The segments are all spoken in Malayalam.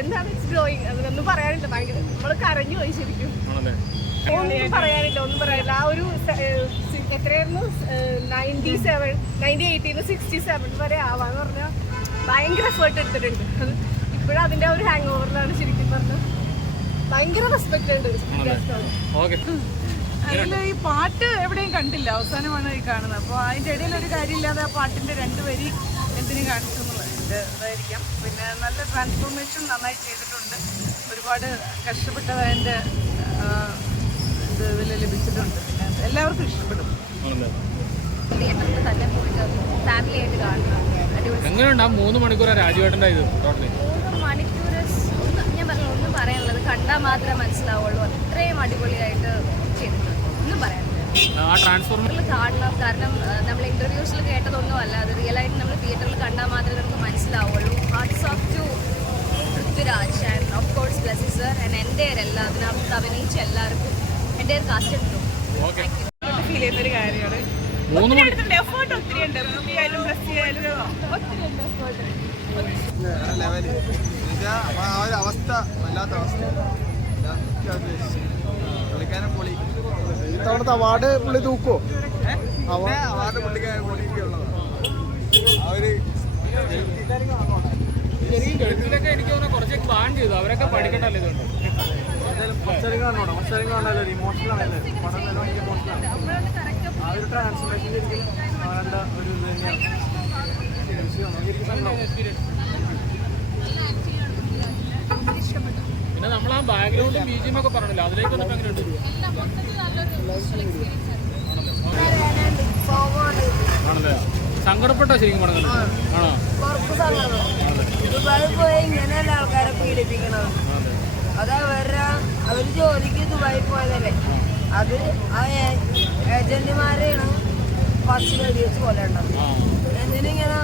എന്താണ് ഗ്രോയിങ്, അതിനൊന്നും പറയാനില്ല. ഭയങ്കര നമ്മൾ കരഞ്ഞു പോയി ശരിക്കും. ഒന്നും പറയാനില്ല. ആ ഒരു എത്രയായിരുന്നു 97 വരെ ആവാന്ന് പറഞ്ഞാൽ ഭയങ്കര എഫേർട്ട് എടുത്തിട്ടുണ്ട്. അത് ഇപ്പോഴും അതിന്റെ ഒരു ഹാങ് ഓവറിലാണ് ശരിക്കും പറഞ്ഞത്. ഭയങ്കര റെസ്പെക്ട് ഉണ്ട്. അതിൽ ഈ പാട്ട് എവിടെയും കണ്ടില്ല, അവസാനമാണ് ഈ കാണുന്നത്. അപ്പോൾ അതിൻ്റെ ഇടയിൽ ഒരു കാര്യമില്ലാതെ ആ പാട്ടിൻ്റെ 2 വരി എന്തിനും കാണിച്ചു എന്നുള്ളതിൻ്റെ ഇതായിരിക്കാം. പിന്നെ നല്ല ട്രാൻസ്ഫോർമേഷൻ നന്നായി ചെയ്തിട്ടുണ്ട്. ഒരുപാട് കഷ്ടപ്പെട്ടതിൻ്റെ ഇതിൽ ലഭിച്ചിട്ടുണ്ട്. എല്ലാവർക്കും ഇഷ്ടപ്പെടും. തന്നെ പോയിട്ട് ഫാമിലി ആയിട്ട് കാണണം. എങ്ങനെയുണ്ട് ആ 3 മണിക്കൂർ രാജുവേട്ടൻ്റെ ഇത്? 3 മണിക്കൂർ ഞാൻ പറഞ്ഞു ഒന്നും പറയാനുള്ളത് കണ്ടാൽ മാത്രമേ മനസ്സിലാവുള്ളൂ. അത്രയും അടിപൊളിയായിട്ട് ചെയ്തിട്ടുണ്ട്. ഒന്നും പറയാനില്ല. ആ ട്രാൻസ്ഫോർമേഷൻ കാണണം. കാരണം നമ്മൾ ഇന്റർവ്യൂസിൽ കേട്ടതൊന്നും അല്ല, അത് റിയൽ ആയിട്ട് നമ്മൾ തിയേറ്ററിൽ കണ്ടാൽ മാത്രമേ നമുക്ക് മനസ്സിലാവുള്ളൂ. Hats off to Prithviraj and of course Blessy sir and എൻ്റെ എല്ലാ അതിനകത്ത് അഭിനയിച്ച എല്ലാവർക്കും എൻ്റെ കാസ്റ്റ് എടുത്തു. ഫീൽ ചെയ്യുന്നൊരു കാര്യമാണ്. 3 മണി എഫേർട്ട് ഒത്തിരി ഉണ്ട്. പൃഥ്വിയായാലും ബ്ലെസ്സി ആയാലും ഒത്തിരി ഉണ്ട് എഫേർട്ട്. അവസ്ഥ വല്ലാത്ത അവസ്ഥ. പുള്ളിക്കാരൻ പൊളി. ഇത്തവണത്തെ അവാർഡ് പുള്ളി തൂക്കോ? അവാർഡ് പുള്ളിക്കാരൻ പൊളിക്കുള്ളതാണ്. ഗൾഫിലൊക്കെ എനിക്ക് തോന്നുന്നു കുറച്ച് പ്ലാൻ ചെയ്തു. അവരൊക്കെ പഠിക്കണ്ടല്ലോ ഇതുണ്ട്. മത്സരങ്ങളാണല്ലോ ഇമോഷണൽ ആണല്ലേ പടം. ഇമോഷണൽ ആ ഒരു ട്രാൻസ്ഫോർമേഷൻ ശരിക്കും അവരുടെ ഒരു ഇത് തന്നെയാണ്. പിന്നെ നമ്മൾ ആ ബാക്ക്ഗ്രൗണ്ടും ബീജിയം ഒക്കെ പറഞ്ഞല്ലോ, അതിലേക്ക് വന്നപ്പോൾ എങ്ങനെയുണ്ട്? ആണല്ലേ? സങ്കടപ്പെട്ടോ ശരിക്കും പടം കണ്ടത്? ആണോ? ദുബായിൽ പോയി ഇങ്ങനെയല്ല ആൾക്കാരെ പീഡിപ്പിക്കണത്. അത് അവര് ജോലിക്ക് ദുബായിൽ പോയതല്ലേ, അത് ആ ഏജന്റുമാരെയാണ് ഫസ്റ്റ് വെടിവെച്ച് പോലെ ഉണ്ടാവും. എന്തിനിങ്ങനെ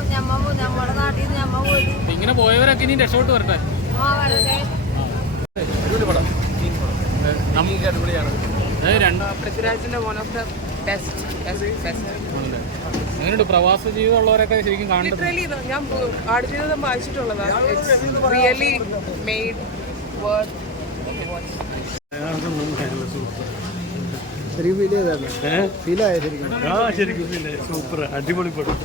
നമ്മുടെ നാട്ടിൽ നിന്ന് ഞമ്മ പോയി ഇങ്ങനെ പോയവരൊക്കെ ഇനി രക്ഷപ്പെട്ട് വരട്ടെ. വരട്ടെ. പൃഥ്വിരാജിന്റെ വൺ ഓഫ് ദ ബെസ്റ്റ്. എങ്ങനെയുണ്ട് പ്രവാസ ജീവിതം ഉള്ളവരൊക്കെ ശരിക്കും കാണുന്നത്? ഞാൻ ആടുജീവിതം വായിച്ചിട്ടുള്ളതാണ്. Really made worth. ശരിക്കും ഫീൽ ചെയ്തായിരുന്നു. ഫീലായ ശരിക്കും സൂപ്പർ അടിപൊളി പടം.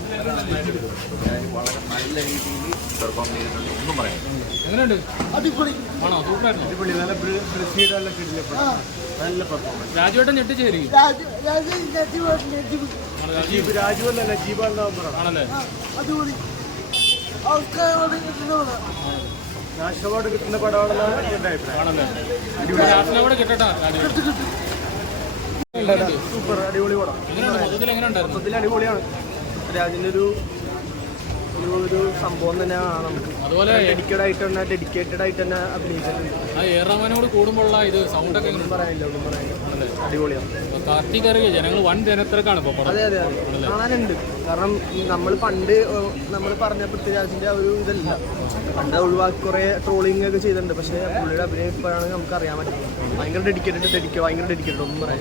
നല്ല രീതിയിൽ പെർഫോം ചെയ്തിട്ടുണ്ട്. ഒന്നും പറയാം. എങ്ങനെയുണ്ട്? അടിപൊളി. ആണോ? സൂപ്പറായിരുന്നു. അടിപൊളി. നല്ല ബ്രസീലെല്ലാം കിട്ടില്ല പടം. നല്ല പെർഫോമൻസ്. രാജുവേട്ടൻ ഞെട്ടിച്ചായിരിക്കും. രാജുവല്ല നജീബാണെന്നാവും പറയണം. ആണല്ലേ? അടിപൊളി. നാഷണൽ അവാർഡ് കിട്ടുന്ന പടമാണെന്നാണ് എൻ്റെ അഭിപ്രായം. ആണല്ലേ? National award കിട്ടട്ടാ? സൂപ്പർ അടിപൊളി പടം. എങ്ങനെയുണ്ട്? മൊത്തത്തിൽ എങ്ങനെയുണ്ടായിരുന്നു? മൊത്തത്തിൽ അടിപൊളിയാണ്. രാജിൻ്റെ ഒരു സംഭവം തന്നെ കാണാം നമുക്ക്. അതുപോലെ ഡെഡിക്കേറ്റഡ് ആയിട്ട് തന്നെ അഭിനയിച്ചിട്ടുണ്ട്. ആ എ റഹ്മാനോട് കൂടുമ്പോഴുള്ള ഇത് സൗണ്ടൊക്കെ എങ്ങനെയുണ്ട്? പറയാനില്ല. അടിപൊളിയാണ്. കാർത്തിക് അറിയ ജനങ്ങൾ വൻ ജനത്തിരക്കാണ് ഇപ്പോൾ പടം. അതെ കാണാനുണ്ട്. കാരണം നമ്മൾ പണ്ട് നമ്മൾ പറഞ്ഞ പൃഥ്വിരാജിന്റെ ഒരു ഇതല്ല, പണ്ട് ഒഴിവാക്കി കുറെ ട്രോളിങ് ഒക്കെ ചെയ്തിട്ടുണ്ട്. പക്ഷേ പുള്ളിയുടെ അഭിനയം ഇപ്പോഴാണ് നമുക്ക് അറിയാൻ പറ്റുന്നത്. ഭയങ്കര ഡെഡിക്കേറ്റഡ് ഒന്നും പറയാം.